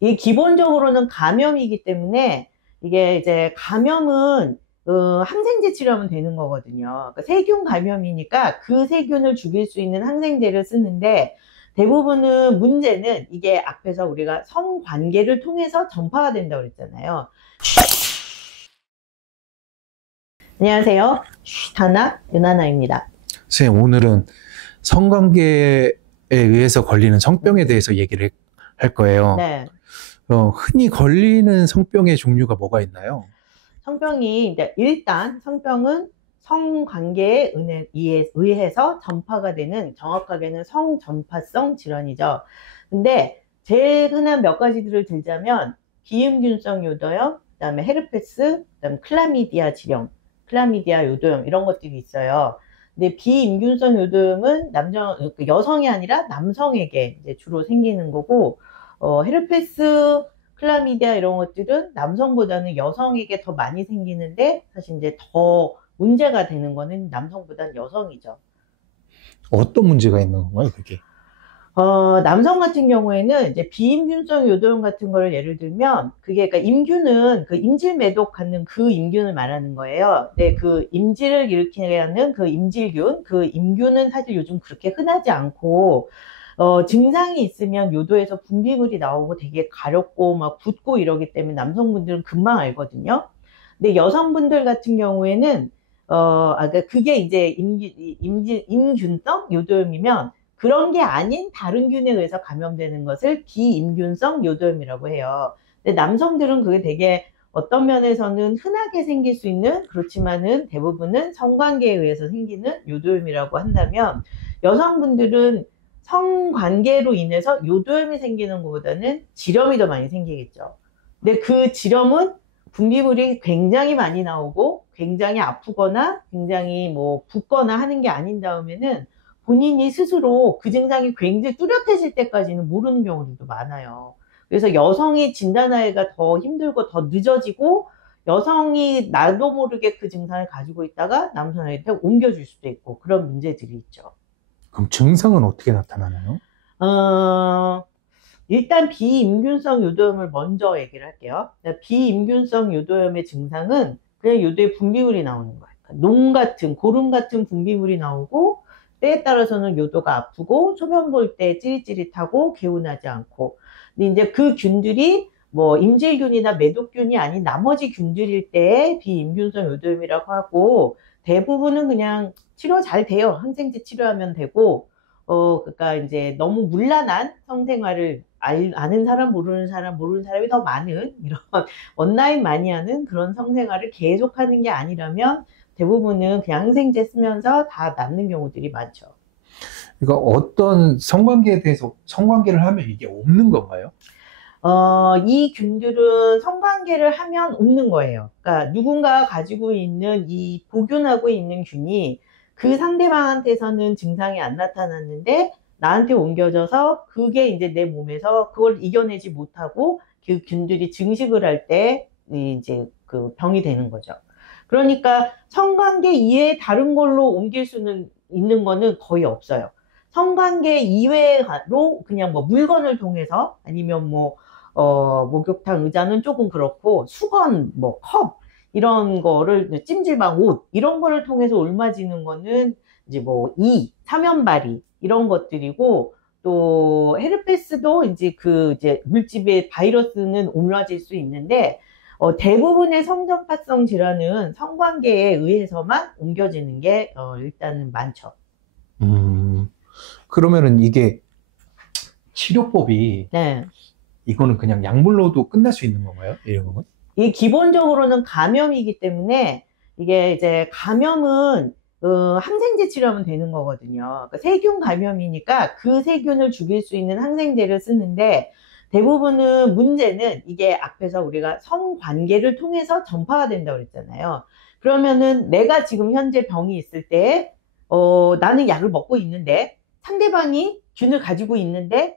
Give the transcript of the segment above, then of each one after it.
이 기본적으로는 감염이기 때문에 이게 이제 감염은 항생제 치료하면 되는 거거든요. 그러니까 세균 감염이니까 그 세균을 죽일 수 있는 항생제를 쓰는데 대부분은 문제는 이게 앞에서 우리가 성관계를 통해서 전파가 된다고 그랬잖아요. 안녕하세요. 슈타나 유나나입니다. 선생님, 오늘은 성관계에 의해서 걸리는 성병에 대해서 얘기를 할 거예요. 네. 흔히 걸리는 성병의 종류가 뭐가 있나요? 성병이 이제 일단 성병은 성관계에 의해서 전파가 되는, 정확하게는 성전파성 질환이죠. 근데 제일 흔한 몇 가지들을 들자면 비임균성 요도염, 그다음에 헤르페스, 그다음에 클라미디아 질염, 클라미디아 요도염 이런 것들이 있어요. 근데 비임균성 요도염은 여성이 아니라 남성에게 이제 주로 생기는 거고, 헤르페스, 클라미디아 이런 것들은 남성보다는 여성에게 더 많이 생기는데 사실 이제 더 문제가 되는 거는 남성보다는 여성이죠. 어떤 문제가 있는 건가요, 그게? 남성 같은 경우에는 이제 비임균성 요도염 같은 거를 예를 들면 그게 그러니까 임균은 그 임질 매독하는 그 임균을 말하는 거예요. 근데 그 임질을 일으키게 하는 그 임질균, 그 임균은 사실 요즘 그렇게 흔하지 않고 증상이 있으면 요도에서 분비물이 나오고 되게 가렵고 막 붓고 이러기 때문에 남성분들은 금방 알거든요. 근데 여성분들 같은 경우에는 그러니까 그게 이제 임균성 요도염이면 그런 게 아닌 다른 균에 의해서 감염되는 것을 비임균성 요도염이라고 해요. 근데 남성들은 그게 되게 어떤 면에서는 흔하게 생길 수 있는, 그렇지만은 대부분은 성관계에 의해서 생기는 요도염이라고 한다면, 여성분들은 성관계로 인해서 요도염이 생기는 것보다는 지렴이 더 많이 생기겠죠. 근데 그 지렴은 분비물이 굉장히 많이 나오고 굉장히 아프거나 굉장히 뭐 붓거나 하는 게 아닌 다음에는 본인이 스스로 그 증상이 굉장히 뚜렷해질 때까지는 모르는 경우들도 많아요. 그래서 여성이 진단하기가 더 힘들고 더 늦어지고, 여성이 나도 모르게 그 증상을 가지고 있다가 남성한테 옮겨줄 수도 있고, 그런 문제들이 있죠. 그럼 증상은 어떻게 나타나나요? 어, 일단 비임균성 요도염을 먼저 얘기를 할게요. 비임균성 요도염의 증상은 그냥 요도에 분비물이 나오는 거예요. 그러니까 농 같은, 고름 같은 분비물이 나오고, 때에 따라서는 요도가 아프고, 소변 볼 때 찌릿찌릿하고, 개운하지 않고. 근데 이제 그 균들이 뭐 임질균이나 매독균이 아닌 나머지 균들일 때 비임균성 요도염이라고 하고, 대부분은 그냥 치료 잘 돼요. 항생제 치료하면 되고, 그러니까 이제 너무 문란한 성생활을 아는 사람, 모르는 사람, 모르는 사람이 더 많은 이런 온라인 많이 하는 그런 성생활을 계속하는 게 아니라면 대부분은 그냥 항생제 쓰면서 다 낫는 경우들이 많죠. 그러니까 어떤 성관계에 대해서 성관계를 하면 이게 없는 건가요? 이 균들은 성관계를 하면 없는 거예요. 그러니까 누군가가 가지고 있는 이 보균하고 있는 균이 그 상대방한테서는 증상이 안 나타났는데 나한테 옮겨져서 그게 이제 내 몸에서 그걸 이겨내지 못하고 그 균들이 증식을 할 때 이제 그 병이 되는 거죠. 그러니까 성관계 이외에 다른 걸로 옮길 수는 있는 거는 거의 없어요. 성관계 이외로 그냥 뭐 물건을 통해서 아니면 뭐 목욕탕 의자는 조금 그렇고 수건, 뭐 컵, 이런 거를 찜질방 옷, 이런 거를 통해서 옮아지는 거는 이제 뭐 사면발이 이런 것들이고, 또 헤르페스도 이제 그 이제 물집의 바이러스는 옮아질 수 있는데, 대부분의 성전파성 질환은 성관계에 의해서만 옮겨지는 게 일단은 많죠. 그러면은 이게 치료법이 네. 이거는 그냥 약물로도 끝날 수 있는 건가요? 이런 건? 이 기본적으로는 감염이기 때문에 이게 이제 감염은 항생제 치료하면 되는 거거든요. 그러니까 세균 감염이니까 그 세균을 죽일 수 있는 항생제를 쓰는데, 대부분은 문제는 이게 앞에서 우리가 성관계를 통해서 전파가 된다고 그랬잖아요. 그러면은 내가 지금 현재 병이 있을 때 나는 약을 먹고 있는데 상대방이 균을 가지고 있는데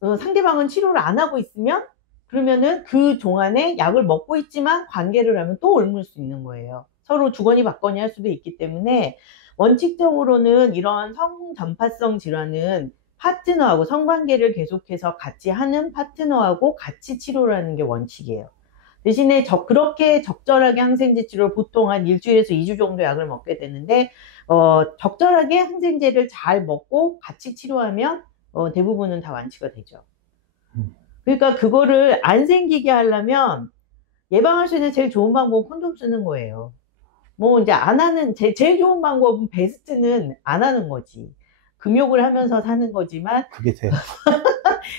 상대방은 치료를 안 하고 있으면, 그러면은 그 동안에 약을 먹고 있지만 관계를 하면 또 옮을 수 있는 거예요. 서로 주거니 받거니 할 수도 있기 때문에 원칙적으로는 이런 성전파성 질환은 파트너하고 성관계를 계속해서 같이 하는 파트너하고 같이 치료를 하는 게 원칙이에요. 대신에 그렇게 적절하게 항생제 치료를 보통 한 일주일에서 2주 정도 약을 먹게 되는데, 적절하게 항생제를 잘 먹고 같이 치료하면 대부분은 다 완치가 되죠. 그러니까 그거를 안 생기게 하려면 예방할 수 있는 제일 좋은 방법은 콘돔 쓰는 거예요. 뭐 이제 안 하는 제일 좋은 방법은 베스트는 안 하는 거지. 금욕을 하면서 사는 거지만 그게 돼요.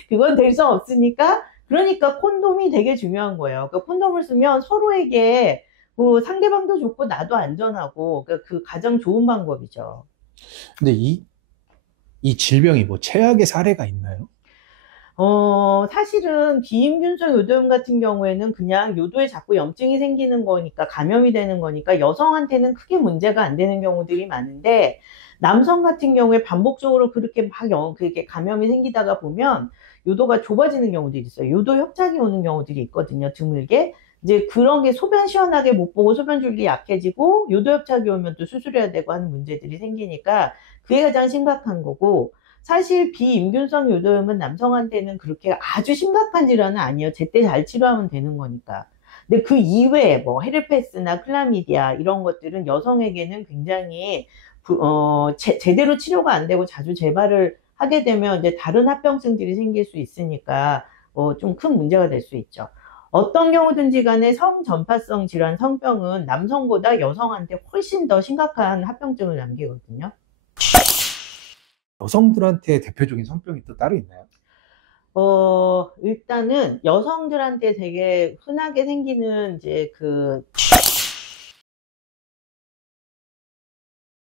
그건 될 수 없으니까, 그러니까 콘돔이 되게 중요한 거예요. 그러니까 콘돔을 쓰면 서로에게 상대방도 좋고 나도 안전하고, 그러니까 그 가장 좋은 방법이죠. 근데 이 질병이 뭐 최악의 사례가 있나요? 사실은 비임균성 요도염 같은 경우에는 그냥 요도에 자꾸 염증이 생기는 거니까, 감염이 되는 거니까 여성한테는 크게 문제가 안 되는 경우들이 많은데, 남성 같은 경우에 반복적으로 그렇게 그렇게 감염이 생기다가 보면 요도가 좁아지는 경우들이 있어요. 요도 협착이 오는 경우들이 있거든요, 드물게. 이제 그런 게 소변 시원하게 못 보고 소변 줄기 약해지고 요도 협착이 오면 또 수술해야 되고 하는 문제들이 생기니까 그게 가장 심각한 거고, 사실 비임균성 요도염은 남성한테는 그렇게 아주 심각한 질환은 아니에요. 제때 잘 치료하면 되는 거니까. 근데 그 이외에 뭐 헤르페스나 클라미디아 이런 것들은 여성에게는 굉장히 제대로 치료가 안 되고 자주 재발을 하게 되면 이제 다른 합병증들이 생길 수 있으니까 좀 큰 문제가 될 수 있죠. 어떤 경우든지 간에 성전파성 질환, 성병은 남성보다 여성한테 훨씬 더 심각한 합병증을 남기거든요. 여성들한테 대표적인 성병이 또 따로 있나요? 일단은 여성들한테 되게 흔하게 생기는 이제